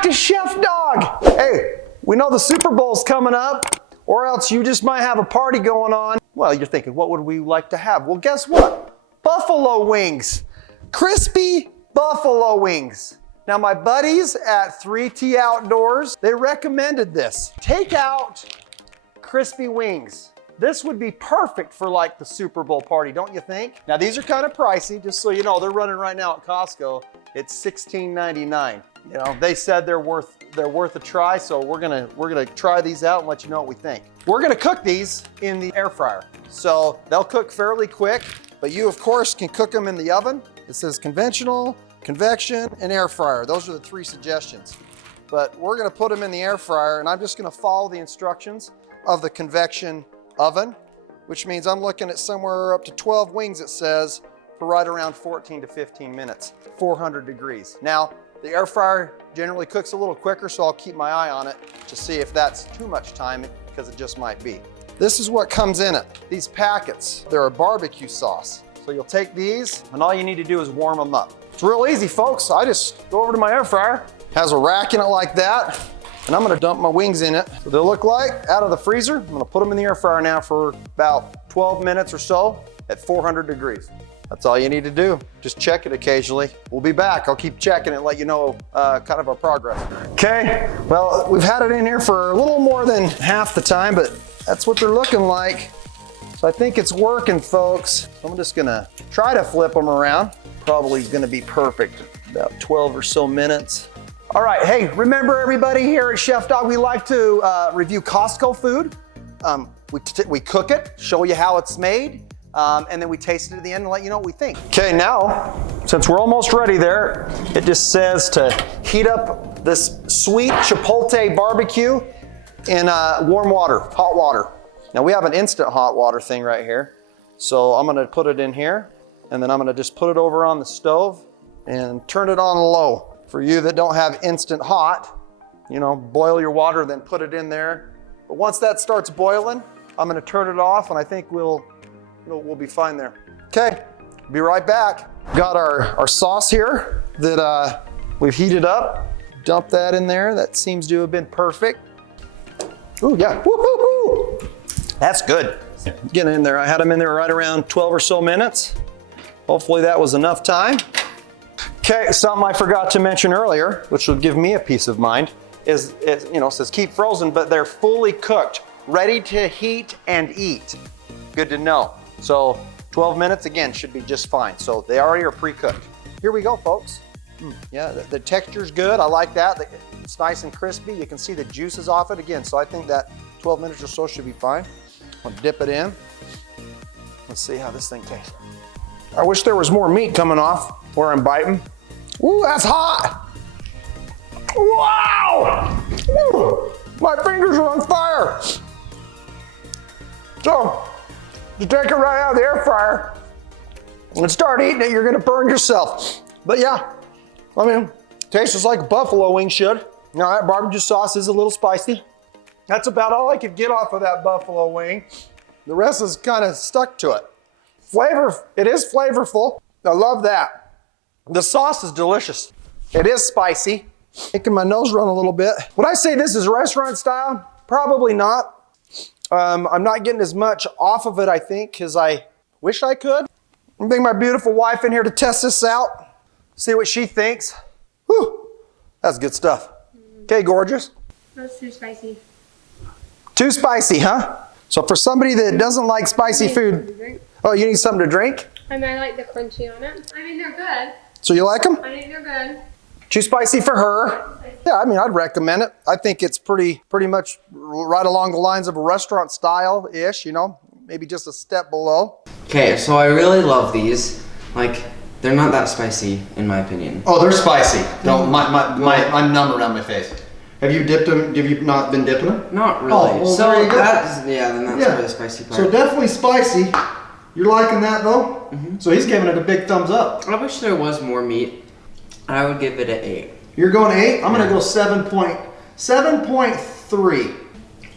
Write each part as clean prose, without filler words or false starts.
back to Chef Dawg. Hey, we know the Super Bowl's coming up, or else you just might have a party going on. Well, you're thinking, what would we like to have? Well, guess what? Buffalo wings. Crispy buffalo wings. Now, my buddies at 3T Outdoors, they recommended this. Take out crispy wings. This would be perfect for like the Super Bowl party, don't you think? Now, these are kind of pricey, just so you know. They're running right now at Costco. It's $16.99. You know, they said they're worth a try, so we're gonna try these out and let you know what we think. We're gonna cook these in the air fryer, so they'll cook fairly quick. But you, of course, can cook them in the oven. It says conventional, convection, and air fryer. Those are the 3 suggestions. But we're gonna put them in the air fryer, and I'm just gonna follow the instructions of the convection oven, which means I'm looking at somewhere up to 12 wings, it says, for right around 14 to 15 minutes, 400 degrees. Now, the air fryer generally cooks a little quicker, so I'll keep my eye on it to see if that's too much time, because it just might be. This is what comes in it. These packets, they're a barbecue sauce. So you'll take these, and all you need to do is warm them up. It's real easy, folks. I just go over to my air fryer. Has a rack in it like that, and I'm gonna dump my wings in it. So they'll look like out of the freezer. I'm gonna put them in the air fryer now for about 12 minutes or so at 400 degrees. That's all you need to do. Just check it occasionally. We'll be back. I'll keep checking it and let you know kind of our progress. Okay, well, we've had it in here for a little more than half the time, but that's what they're looking like. So I think it's working, folks. I'm just gonna try to flip them around. Probably gonna be perfect, about 12 or so minutes. All right, hey, remember everybody here at Chef Dawg, we like to review Costco food. We cook it, show you how it's made, and then we taste it at the end and let you know what we think. Okay, now, since we're almost ready there, it just says to heat up this sweet chipotle barbecue in warm water, hot water. Now we have an instant hot water thing right here. So I'm gonna put it in here, and then I'm gonna just put it over on the stove and turn it on low. For you that don't have instant hot, you know, boil your water, then put it in there. But once that starts boiling, I'm gonna turn it off, and I think we'll be fine there. Okay, be right back. Got our sauce here that we've heated up. Dump that in there. That seems to have been perfect. Ooh, yeah, woo-hoo-hoo. That's good. Get in there. I had them in there right around 12 or so minutes. Hopefully that was enough time. Okay, something I forgot to mention earlier, which will give me a peace of mind, is you know, it says keep frozen, but they're fully cooked, ready to heat and eat. Good to know. So 12 minutes, again, should be just fine. So they already are pre-cooked. Here we go, folks. Yeah, the texture's good. I like that. It's nice and crispy. You can see the juices off it again. So I think that 12 minutes or so should be fine. I'll dip it in. Let's see how this thing tastes. I wish there was more meat coming off where I'm biting. Ooh, that's hot. Wow! Ooh, my fingers are on fire. So, you take it right out of the air fryer and start eating it, you're gonna burn yourself. But yeah, I mean, tastes just like a buffalo wing should. Now that barbecue sauce is a little spicy. That's about all I could get off of that buffalo wing. The rest is kind of stuck to it. It is flavorful. I love that. The sauce is delicious. It is spicy. Making my nose run a little bit. Would I say this is restaurant style? Probably not. I'm not getting as much off of it, I think, as I wish I could. I'm bringing my beautiful wife in here to test this out. See what she thinks. Whew, that's good stuff. Okay, gorgeous. That's too spicy. Too spicy, huh? So for somebody that doesn't like spicy food, oh, you need something to drink? I mean, I like the crunchy on it. I mean, they're good. So you like them? I think they're good. Too spicy for her. Yeah, I mean, I'd recommend it. I think it's pretty much right along the lines of a restaurant style-ish, you know, maybe just a step below. Okay, so I really love these. Like, they're not that spicy, in my opinion. Oh, they're spicy. No, I'm numb around my face. Have you dipped them? Have you not been dipping them? Not really. Oh, well, so there you go. then that's the spicy part. So definitely spicy. You're liking that though? Mm-hmm. So he's giving it a big thumbs up. I wish there was more meat. I would give it an 8. You're going 8? I'm gonna go 7.3.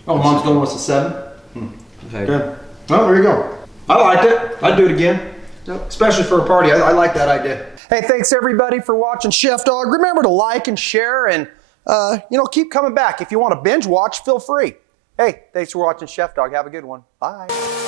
Oh, Mom's going with a 7? Okay. Good. Well, there you go. I liked it. I'd do it again. Yep. Especially for a party. I like that idea. Hey, thanks everybody for watching Chef Dawg. Remember to like and share and keep coming back. If you want to binge watch, feel free. Hey, thanks for watching Chef Dawg. Have a good one. Bye.